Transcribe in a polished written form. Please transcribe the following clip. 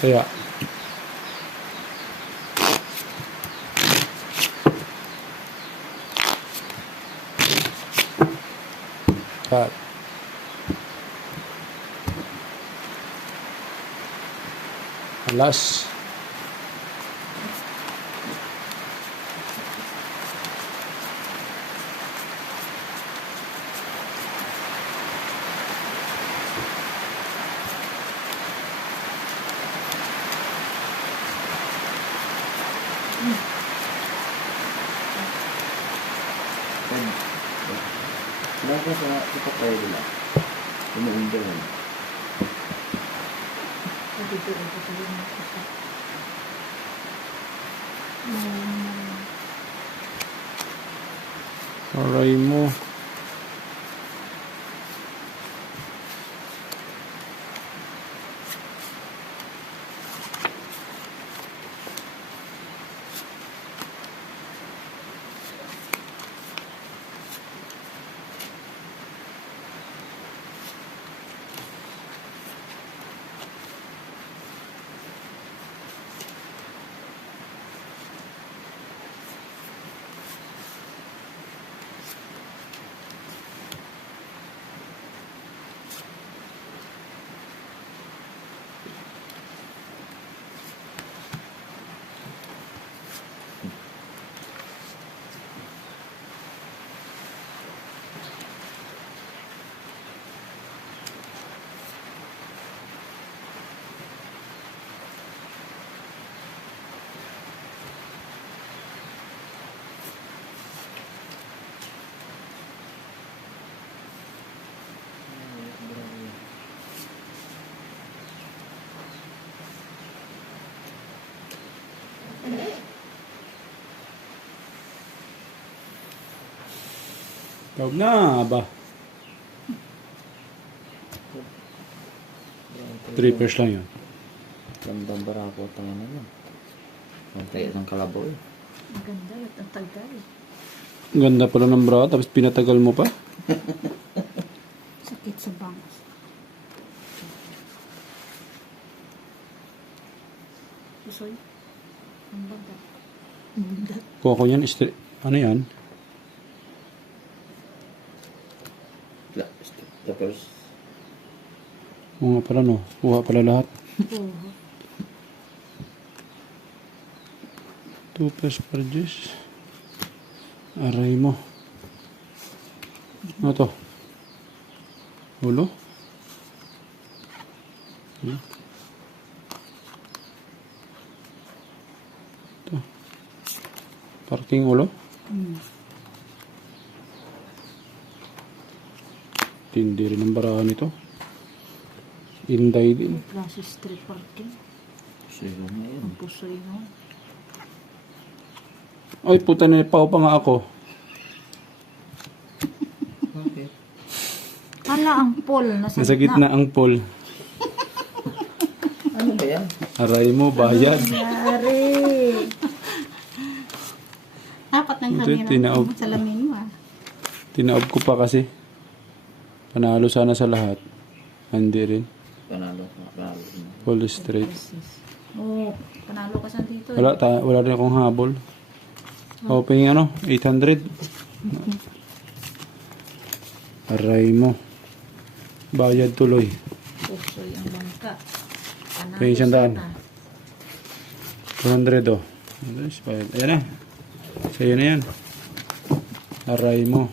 Kaya. Cut. Alas. Bakit sa ito kayo nila? Umuunda lang. Dito ito sa mga isa. Aray mo. Tawag na ba? 3 pairs lang yun. Gandang barako at ang ano lang. Ang tayo ng kalabaw eh. Ang ganda at ang tagal. Ganda pala ng bra, tapos pinatagal mo pa. Sakit sa bangs. Pusoy. Ang banda. Bunda. Kuha ko yan, ano yan? Tapos, Oo nga pala no, kuha pala lahat. Oo. 2 pairs per juice. Aray mo. Ano to? Ulo? Ito. Parking ulo? Tindi rin ang barahan nito. Inday din. Klase street parking. silo na yun. Ang pusoy no. Ay puta na, pao pa nga ako. Bakit? Hala ang pole. Nasa gitna ang pool. Ano ba yan? Aray mo, bayad. Nangyari. Dapat nang Ito, kanina tinaob. ang salamin mo ah. Tinaob ko pa kasi. Panalo sana sa lahat. Hindi rin. Panalo. Full straight. Oo, panalo ka sa dito. Wala rin akong habol. Open ano, 800. Aray mo. Bayad tuloy. Pusoy ang bangka. Panalo May isang daan. sana. 200 oh. Ayan na. Sa'yo na yan. Aray mo.